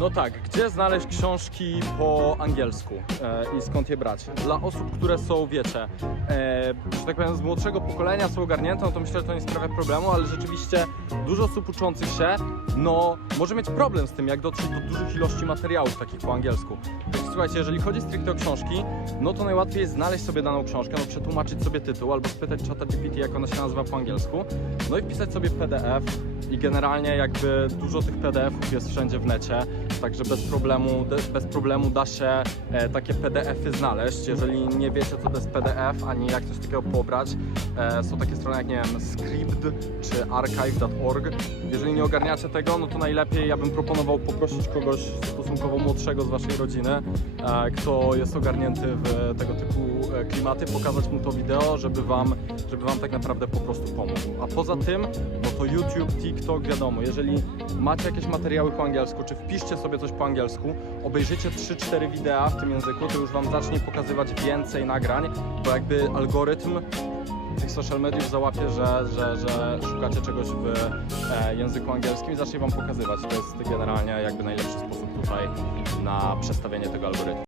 No tak, gdzie znaleźć książki po angielsku e, i skąd je brać? Dla osób, które są, wiecie, e, że tak powiem, z młodszego pokolenia są ogarnięte, no to myślę, że to nie sprawia problemu, ale rzeczywiście dużo osób uczących się, no może mieć problem z tym, jak dotrzeć do dużych ilości materiałów takich po angielsku. Więc słuchajcie, jeżeli chodzi stricte o książki, no to najłatwiej jest znaleźć sobie daną książkę, no przetłumaczyć sobie tytuł albo spytać czata GPT, jak ona się nazywa po angielsku, no i wpisać sobie PDF i generalnie jakby dużo tych PDF-ów jest wszędzie w necie, także bez problemu, bez problemu da się e, takie PDF-y znaleźć. Jeżeli nie wiecie, co to jest PDF, ani jak coś takiego pobrać, e, są takie strony jak, nie wiem, Scribd czy archive.org. Jeżeli nie ogarniacie tego, no to najlepiej ja bym proponował poprosić kogoś stosunkowo młodszego z waszej rodziny, e, kto jest ogarnięty w tego typu e, klimaty, pokazać mu to wideo, żeby wam, żeby wam tak naprawdę po prostu pomógł. A poza tym, no to YouTube, TikTok, wiadomo, jeżeli macie jakieś materiały po angielsku, czy wpiszcie sobie coś po angielsku, obejrzycie 3-4 wideo w tym języku, to już wam zacznie pokazywać więcej nagrań, bo jakby algorytm tych social mediów załapie, że, że, że szukacie czegoś w e, języku angielskim i zacznie wam pokazywać. To jest generalnie jakby najlepszy sposób tutaj na przestawienie tego algorytmu.